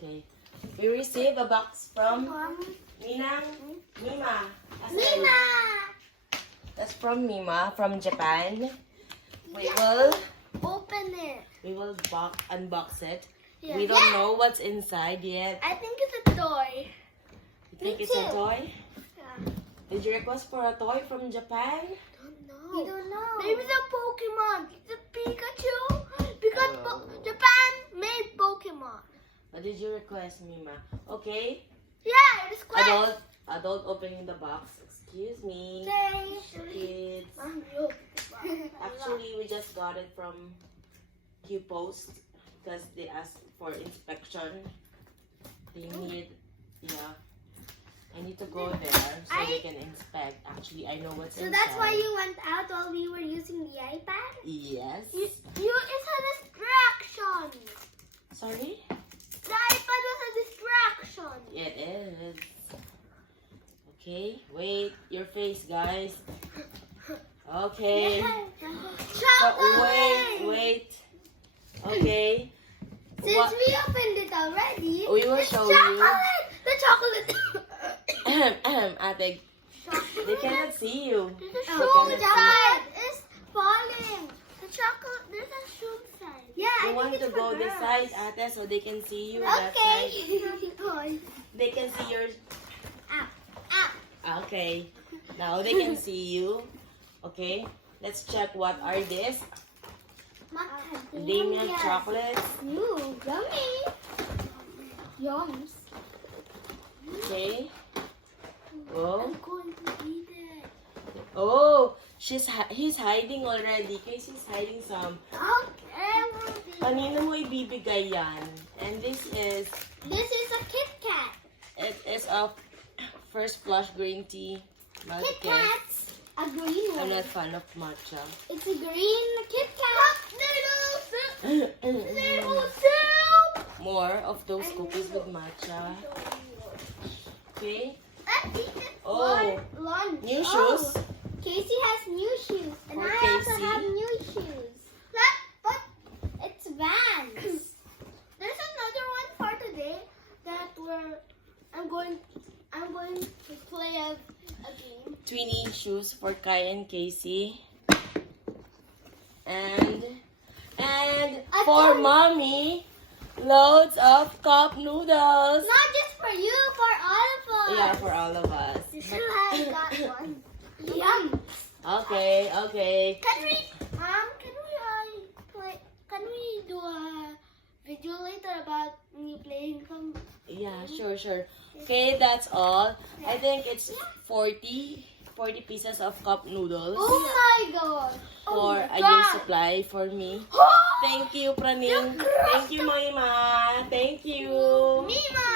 Okay. We received a box from Ninang, Mima. Mima! That's from Mima, from Japan. We will Open it. unbox it. Yeah. We don't know what's inside yet. I think it's a toy. You think Me it's a too. toy? Yeah. Did you request for a toy from Japan? Don't know. We don't know. Maybe it's a Pokemon. It's a Pikachu. Because Japan made Pokemon. What did you request, Mima? Okay. Yeah, it's quite. Adult opening the box. Excuse me. Kids. Actually, we just got it from Q Post because they asked for inspection. They need, yeah. I need to go there so they can inspect. Actually, I know what's So inside. that's why you went out while we were using the iPad? Yes. It's a distraction. Sorry? The iPad was a distraction. It is. Okay, wait. Your face, guys. Okay. Chocolate. Wait. Okay. Since What- we opened it already, We will it's show you. chocolate. The chocolate. Ate, they cannot see you. There's a They shoe cannot inside. It's falling. The chocolate. There's a shoe inside. Yeah, see. You want to go this side, Ate, so they can see you. That Okay. side. They can see yours. Ow. Ow. Okay. Now they can see you. Okay. Let's check what are this. Damien chocolates. Ooh, yummy. Yums. Okay. Oh. I'm going to eat it. Oh. He's hiding already. Casey's hiding some. Okay. Kanino mo ibibigay yan? And this is A Kit Kat. it is a first flush green tea. Kit Kat's a green I'm one. not fan of matcha. It's a green Kit Kat. Noodle soup. More of those cookies with matcha. Okay. Let's eat it Oh. for lunch. New shoes. Casey has new shoes, and For I also Casey. have new shoes. But it's Vans. There's another one for today that I'm going to play a game. Twinny shoes for Kai and Casey. And for mommy, loads of cup noodles. Not just for you, for all of us. Yeah, for all of us. You should have got one. Yum. Okay. Can we play? Can we do a video later about me playing some? Yeah, sure. Okay, that's all. I think it's 40 pieces of cup noodles Oh my god! for a year's supply for me. Thank you, Praning. Thank you, Mima. Thank you. Mima!